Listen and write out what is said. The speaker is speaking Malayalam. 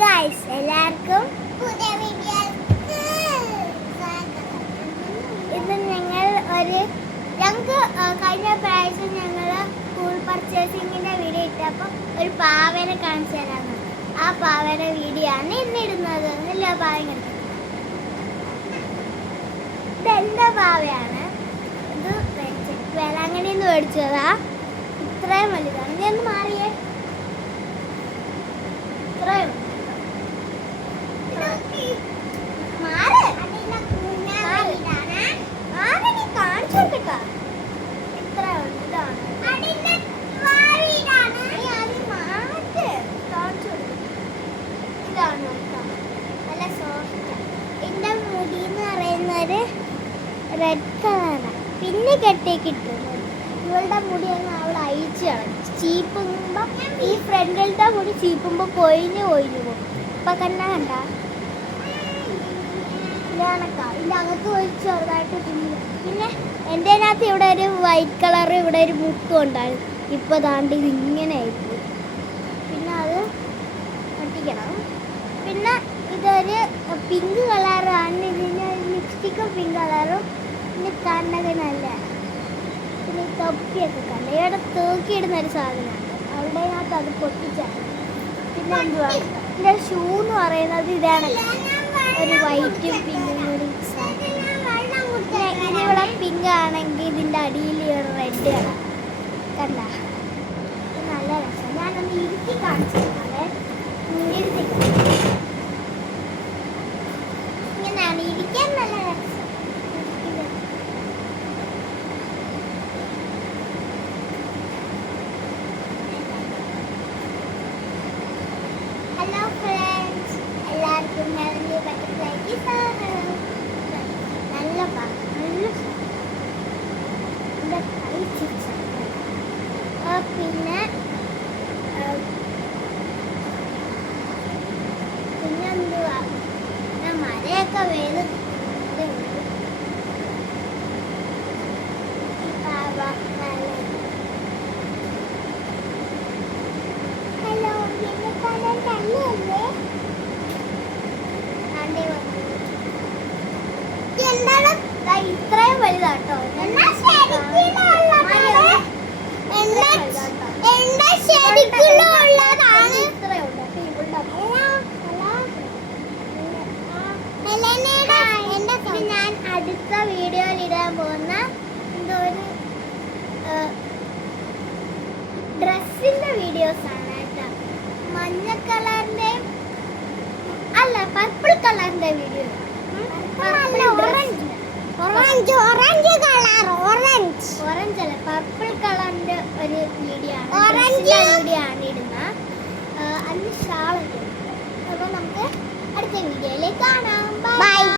ഗൈസ്, എല്ലാവർക്കും പുതിയ വീഡിയോയിലേക്ക് സ്വാഗതം. ഇന്ന് ഞങ്ങൾക്ക് കഴിഞ്ഞ പ്രാവശ്യം ഞങ്ങൾ സ്കൂൾ പർച്ചേസിങ്ങിൻ്റെ വീഡിയോ ഇട്ടപ്പോൾ ഒരു പാവനെ കാണിച്ചു തരാമെന്ന്. ആ പാവയുടെ വീഡിയോ ആണ് ഇന്നിടുന്നത്. എല്ലാ പാവയും ഇതെൻ്റെ പാവയാണ്. ഇത് വേളാങ്കണ്ണിയിൽ നിന്ന് മേടിച്ചതാ. ഇത്രയും വലുതാണ്. ഞാൻ ഒന്ന് മാറിയേ. ഇത്രയും എന്റെ മുടി എന്ന് പറയുന്നത് റെഡ് കളറാണ്. പിന്നെ കെട്ടി കിട്ടുന്നത് ഇവളുടെ മുടി അങ്ങ് അവൾ അയച്ചു കളഞ്ഞു. ചീപ്പുമ്പോ ഈ ഫ്രണ്ടിലത്തെ മുടി ചീപ്പുമ്പോൾ കൊയിഞ്ഞു പോകും. ഇപ്പൊ കണ്ട ഇതിന്റെ അകത്ത് പോയി ചെറുതായിട്ട് പിന്നെ എൻ്റെ അതിനകത്ത് ഇവിടെ ഒരു വൈറ്റ് കളർ ഇവിടെ ഒരു മുത്തും ഉണ്ടായിരുന്നു. ഇപ്പൊ ദാണ്ട് ഇത് ഇങ്ങനെ ആയിപ്പോയി. പിന്നെ അത് ഒട്ടിക്കണം. പിന്നെ ഇതൊരു പിങ്ക് കളറാണ്. ഇതിന് ലിപ്സ്റ്റിക്കും പിങ്ക് കളറും. പിന്നെ കണ്ണൊക്കെ നല്ല. പിന്നെ ഈ തൊപ്പിയൊക്കെ കണ്ട ഇവിടെ തൂക്കിയിടുന്ന ഒരു സാധനമാണ്. അവിടെ അതിനകത്ത് അത് പൊട്ടിച്ചാണ്. പിന്നെ എന്തുവാ എൻ്റെ ഷൂ എന്ന് പറയുന്നത് ഇതാണ്. ഒരു വൈറ്റും പിങ്കും കൂടി ഇതിവിടെ പിങ്ക് ആണെങ്കിൽ ഇതിൻ്റെ അടിയിൽ ഒരു റെഡ് കളർ കണ്ട. നല്ല രസം. ഞാനൊന്ന് ഇരുത്തി കാണിച്ചു ഇങ്ങനെയാണ് ഇരിക്കാൻ നല്ല രസം. ഹലോ ഫ്രണ്ട്സ്, എല്ലാവർക്കും നല്ല ബട്ടർഫ്ലൈക്ക് സ്വാഗതം. നല്ല പിന്നെന്തുവാ മഴയൊക്കെ വേദ ഹലോ തന്നെയല്ലേ എന്താണ് ഇത്രയും വലുതാട്ടോ. ഞാൻ അടുത്ത വീഡിയോയിൽ ഇടാൻ പോകുന്ന എന്തോ ഒരു ഡ്രസ്സിന്റെ വീഡിയോസ് ആണ് കേട്ടോ. മഞ്ഞ കളറിന്റെയും അല്ല പർപ്പിൾ കളറിന്റെ വീഡിയോ. ഓറഞ്ച് അല്ല പർപ്പിൾ കളറിന്റെ ഒരു വീഡിയോ ആണ് ഇടുന്നത്. അതിന് ഷാളൊക്കെ. അപ്പൊ നമുക്ക് അടുത്ത വീഡിയോയിലേക്ക് കാണാം. ബൈ.